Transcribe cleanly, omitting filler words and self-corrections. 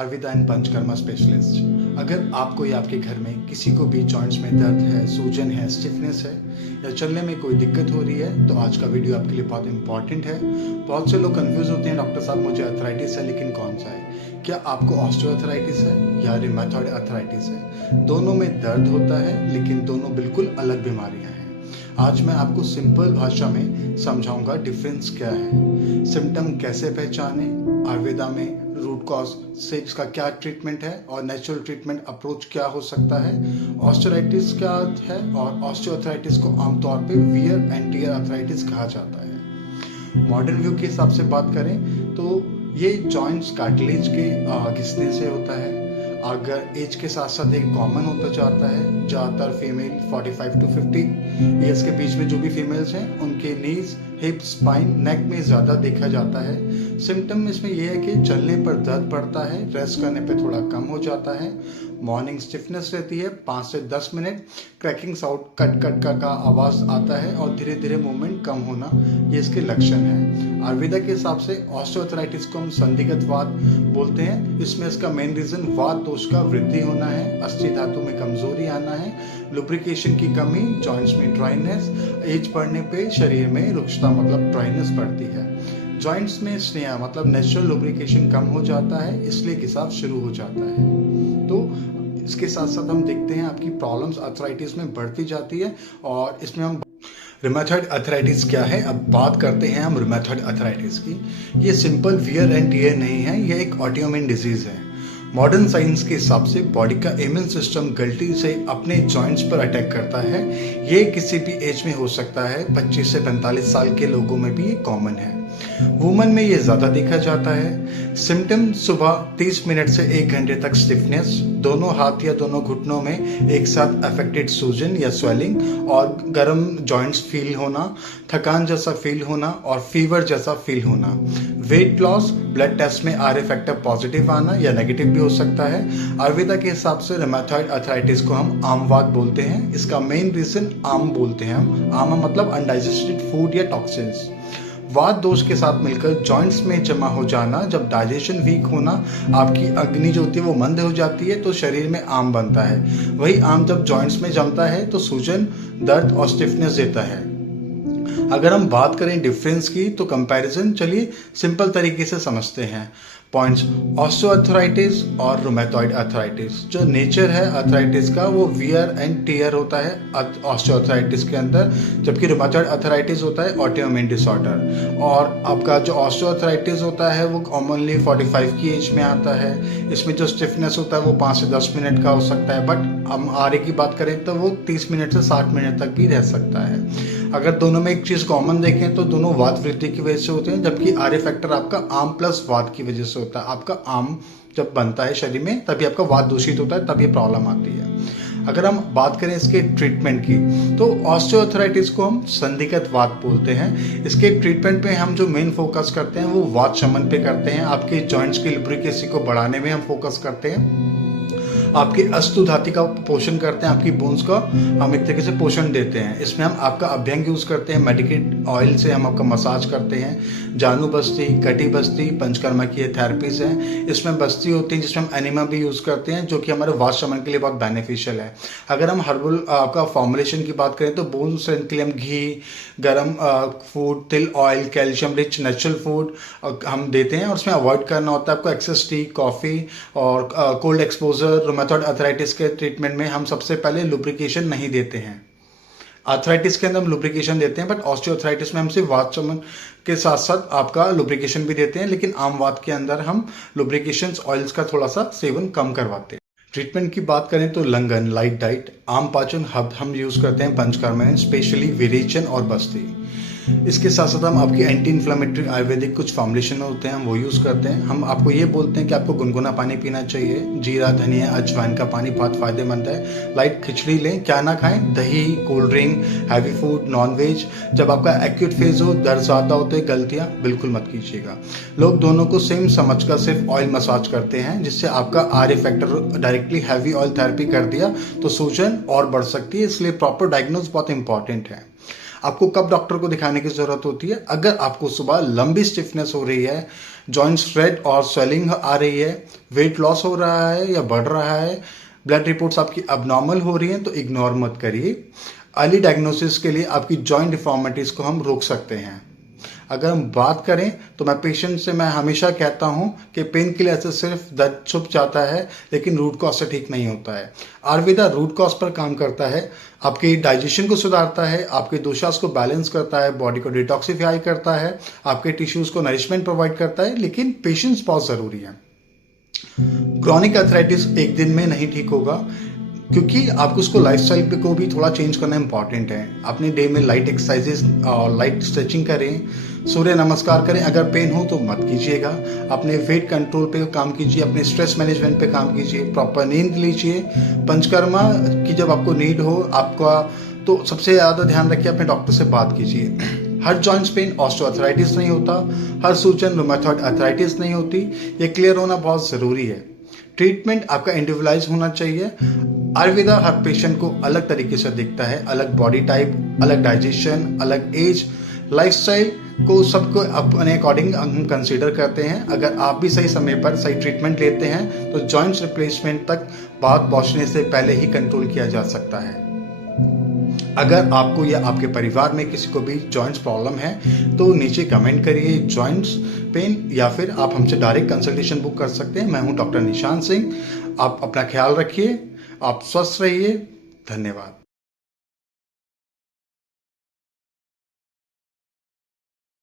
Ayurveda and panchakarma specialist. अगर आपको या आपके घर में किसी को भी जॉइंट्स में दर्द है, सूजन है, स्टिफनेस है या चलने में कोई दिक्कत हो रही है तो आज का वीडियो आपके लिए बहुत इंपॉर्टेंट है। बहुत से लोग कंफ्यूज होते हैं, डॉक्टर साहब मुझे अर्थराइटिस है लेकिन कौन सा है। क्या आपको ऑस्टियोआर्थराइटिस है या रिमेटॉइड अर्थराइटिस है? दोनों में दर्द होता है लेकिन दोनों बिल्कुल अलग बीमारियां हैं। आज मैं आपको सिंपल भाषा में समझाऊंगा डिफरेंस क्या है, सिम्टम कैसे पहचाने, आयुर्वेदा में रूट कॉज से इसका क्या ट्रीटमेंट है और नेचुरल ट्रीटमेंट अप्रोच क्या हो सकता है, ऑस्टियोआर्थराइटिस क्या है और ऑस्टियोआर्थराइटिस को आमतौर पे वियर एंड टियर अर्थराइटिस कहा जाता है। मॉडर्न व्यू के हिसाब से बात करें तो ये जॉइंट्स कार्टिलेज के घिसने से होता है। अगर एज के साथ साथ एक कॉमन होता जाता है, ज़्यादातर फीमेल 45 to 50 ईयर्स के बीच में जो भी फीमेल्स हैं उनके नीज, हिप, स्पाइन, नेक में ज़्यादा देखा जाता है। सिम्टम इसमें यह है कि चलने पर दर्द बढ़ता है, रेस्ट करने पे थोड़ा कम हो जाता है, मॉर्निंग स्टिफनेस रहती है 5 से 10 minute, cracking sound cut cut का आवाज़ आता है और धीरे धीरे मूवमेंट कम होना, ये इसके लक्षण है। आयुर्वेदा के हिसाब से ऑस्टियोआर्थराइटिस को हम संधिगत वात बोलते हैं। इसमें इसका मेन रीजन वात दोष का वृद्धि होना है, अस्थि धातु में कमजोरी आना है, लुब्रिकेशन की कमी, जॉइंट्स में ड्राइनेस, एज बढ़ने पे शरीर में रुक्षता मतलब ड्राइनेस बढ़ती है, जॉइंट्स में स्नेहा मतलब नेचुरल लुब्रिकेशन कम हो जाता है, इसलिए घिसाव शुरू हो जाता है। तो इसके साथ साथ हम देखते हैं आपकी प्रॉब्लम्स अर्थराइटिस में बढ़ती जाती है और इसमें हम रिमेटॉइड अर्थराइटिस क्या है, अब बात करते हैं हम रिमेटॉइड अर्थराइटिस की। ये सिंपल वियर एंड टियर नहीं है, ये एक ऑटोइम्यून डिजीज है। मॉडर्न साइंस के हिसाब से बॉडी का इम्यून सिस्टम गलती से अपने जॉइंट्स पर अटैक करता है। ये किसी भी एज में हो सकता है, 25 से 45 साल के लोगों में भी ये कॉमन है। वुमन में ये ज़्यादा देखा जाता है। सिम्टम सुबह 30 मिनट से 1 घंटे तक स्टिफनेस, दोनों हाथ या दोनों घुटनों में एक साथ अफेक्टेड सूजन या स्वेलिंग और गर्म जॉइंट्स फील होना, थकान जैसा फील होना और फीवर जैसा फील होना, वेट लॉस, ब्लड टेस्ट में आरए फैक्टर पॉजिटिव आना या नेगेटिव भी हो सकता है। आयुर्वेदा के हिसाब से रिमेटॉइड अर्थराइटिस को हम आमवात बोलते हैं। इसका मेन रीजन आम बोलते हैं हम, आम मतलब अनडाइजेस्टेड फूड या टॉक्सिन्स। वात दोष के साथ मिलकर जॉइंट्स में जमा हो जाना, जब डाइजेशन वीक होना, आपकी अग्नि जो होती है वो मंद हो जाती है तो शरीर में आम बनता है। वही आम जब जॉइंट्स में जमता है तो सूजन, दर्द और स्टिफनेस देता है। अगर हम बात करें डिफरेंस की तो कंपैरिजन चलिए सिंपल तरीके से समझते हैं। पॉइंट्स, ऑस्टियोआर्थराइटिस और रूमेटॉइड अर्थराइटिस, जो नेचर है अर्थराइटिस का वो वियर एंड टियर होता है ऑस्टियोआर्थराइटिस के अंदर, जबकि रूमेटॉइड अर्थराइटिस होता है ऑटोइम्यून डिसऑर्डर। और आपका जो ऑस्टियोआर्थराइटिस होता है वो कॉमनली 45 की एज में आता है। इसमें जो स्टिफनेस होता है वो 5 से 10 मिनट का हो सकता है, बट हम आरए की बात करें तो वो 30 मिनट से 60 मिनट तक भी रह सकता है। अगर दोनों में एक चीज कॉमन देखें तो दोनों वात वृद्धि की वजह से होते हैं, जबकि आरए फैक्टर आपका आम प्लस वात की वजह से होता है। आपका आम जब बनता है शरीर में तभी आपका वात दूषित होता है, तब ये प्रॉब्लम आती है। अगर हम बात करें इसके ट्रीटमेंट की तो ऑस्टियोआर्थराइटिस को हम संधिगत वात बोलते हैं। इसके ट्रीटमेंट पे हम जो मेन फोकस करते हैं वो वात शमन पे करते हैं। आपके जॉइंट्स की लुब्रिकेसी को बढ़ाने में हम फोकस करते हैं, आपके अस्तु धातु का पोषण करते हैं, आपकी बोन्स का हम एक तरीके से पोषण देते हैं। इसमें हम आपका अभ्यंग यूज करते हैं, मेडिकेट ऑयल से हम आपका मसाज करते हैं। जानू बस्ती, कटी बस्ती, पंचकर्मा की थेरेपीज हैं। इसमें बस्ती होती है जिसमें हम एनिमा भी यूज करते हैं, जो कि हमारे वात शमन के लिए बहुत बेनिफिशियल है। अगर हम हर्बल आपका फॉर्मुलेशन की बात करें तो बोन स्ट्रेंथ के लिए हम घी, गर्म फूड, तिल oil, calcium rich natural food हम देते हैं। और उसमें अवॉइड करना होता है आपको एक्सेस टी, कॉफी और कोल्ड एक्सपोजर। रूमेटॉइड अर्थराइटिस के ट्रीटमेंट में हम सबसे पहले लुब्रिकेशन नहीं देते हैं। अर्थराइटिस के अंदर हम लुब्रिकेशन देते हैं, बट ऑस्टियोआर्थराइटिस में हम सिर्फ वात शमन के साथ साथ आपका लुब्रिकेशन भी देते हैं, लेकिन आम वात के अंदर हम लुब्रिकेशन ऑयल्स का थोड़ा सा सेवन कम करवाते हैं। ट्रीटमेंट की बात करें तो लंगन, लाइट डाइट, आम पाचन हब हम यूज करते हैं पंचकर्मा में, स्पेशली विरेचन और बस्ती। इसके साथ साथ हम आपकी एंटी इन्फ्लामेटरी आयुर्वेदिक कुछ फॉर्मुलेशन होते हैं हम वो यूज़ करते हैं। हम आपको ये बोलते हैं कि आपको गुनगुना पानी पीना चाहिए, जीरा, धनिया, अजवाइन का पानी बहुत फायदेमंद है। लाइट खिचड़ी लें, क्या ना खाएं, दही, cold drink, heavy food, non veg. जब आपका एक्यूट फेज हो, दर्द ज़्यादा होते हैं, गलतियाँ बिल्कुल मत कीजिएगा। लोग दोनों को सेम समझकर सिर्फ ऑयल मसाज करते हैं, जिससे आपका RA factor directly heavy oil therapy कर दिया तो सूजन और बढ़ सकती है। इसलिए प्रॉपर डायग्नोज बहुत इंपॉर्टेंट है। आपको कब डॉक्टर को दिखाने की जरूरत होती है? अगर आपको सुबह लंबी स्टिफनेस हो रही है, जॉइंट्स रेड और स्वेलिंग आ रही है, वेट लॉस हो रहा है या बढ़ रहा है, ब्लड रिपोर्ट्स आपकी अबनॉर्मल हो रही हैं, तो इग्नोर मत करिए। अर्ली डायग्नोसिस के लिए आपकी जॉइंट डिफॉर्मिटीज को हम रोक सकते हैं। अगर हम बात करें तो पेशेंट से मैं हमेशा कहता हूं कि पेन किलर से सिर्फ दर्द छुप जाता है, लेकिन रूट कॉज से ठीक नहीं होता है। आयुर्वेदा रूट कॉज पर काम करता है, आपके डाइजेशन को सुधारता है, आपके दोषास को बैलेंस करता है, बॉडी को डिटॉक्सिफाई करता है, आपके टिश्यूज को नरिशमेंट प्रोवाइड करता है, लेकिन पेशेंस बहुत जरूरी है। क्रॉनिक अर्थराइटिस एक दिन में नहीं ठीक होगा, क्योंकि आपको उसको लाइफस्टाइल पे को भी थोड़ा चेंज करना इंपॉर्टेंट है। अपने डे में लाइट एक्सरसाइजेस और लाइट स्ट्रेचिंग करें, सूर्य नमस्कार करें। अगर पेन हो तो मत कीजिएगा। अपने वेट कंट्रोल पे काम कीजिए, अपने स्ट्रेस मैनेजमेंट पे काम कीजिए, प्रॉपर नींद लीजिए। पंचकर्मा की जब आपको नीड हो आपका, तो सबसे ज़्यादा ध्यान रखिए, अपने डॉक्टर से बात कीजिए। हर जॉइंट्स पेन ऑस्टियोआर्थराइटिस नहीं होता, हर सूजन रूमेटॉइड अर्थराइटिस नहीं होती। ये क्लियर होना बहुत ज़रूरी है। ट्रीटमेंट आपका इंडिविजुअलाइज होना चाहिए। आयुर्वेदा हर पेशेंट को अलग तरीके से दिखता है, अलग बॉडी टाइप, अलग डाइजेशन, अलग एज, लाइफस्टाइल को सबको अपने अकॉर्डिंग हम कंसीडर करते हैं। अगर आप भी सही समय पर सही ट्रीटमेंट लेते हैं तो जॉइंट्स रिप्लेसमेंट तक बात पहुंचने से पहले ही कंट्रोल किया जा सकता है। अगर आपको या आपके परिवार में किसी को भी जॉइंट्स प्रॉब्लम है तो नीचे कमेंट करिए जॉइंट्स पेन, या फिर आप हमसे डायरेक्ट कंसल्टेशन बुक कर सकते हैं। मैं हूं डॉक्टर निशान सिंह। आप अपना ख्याल रखिए, आप स्वस्थ रहिए। धन्यवाद।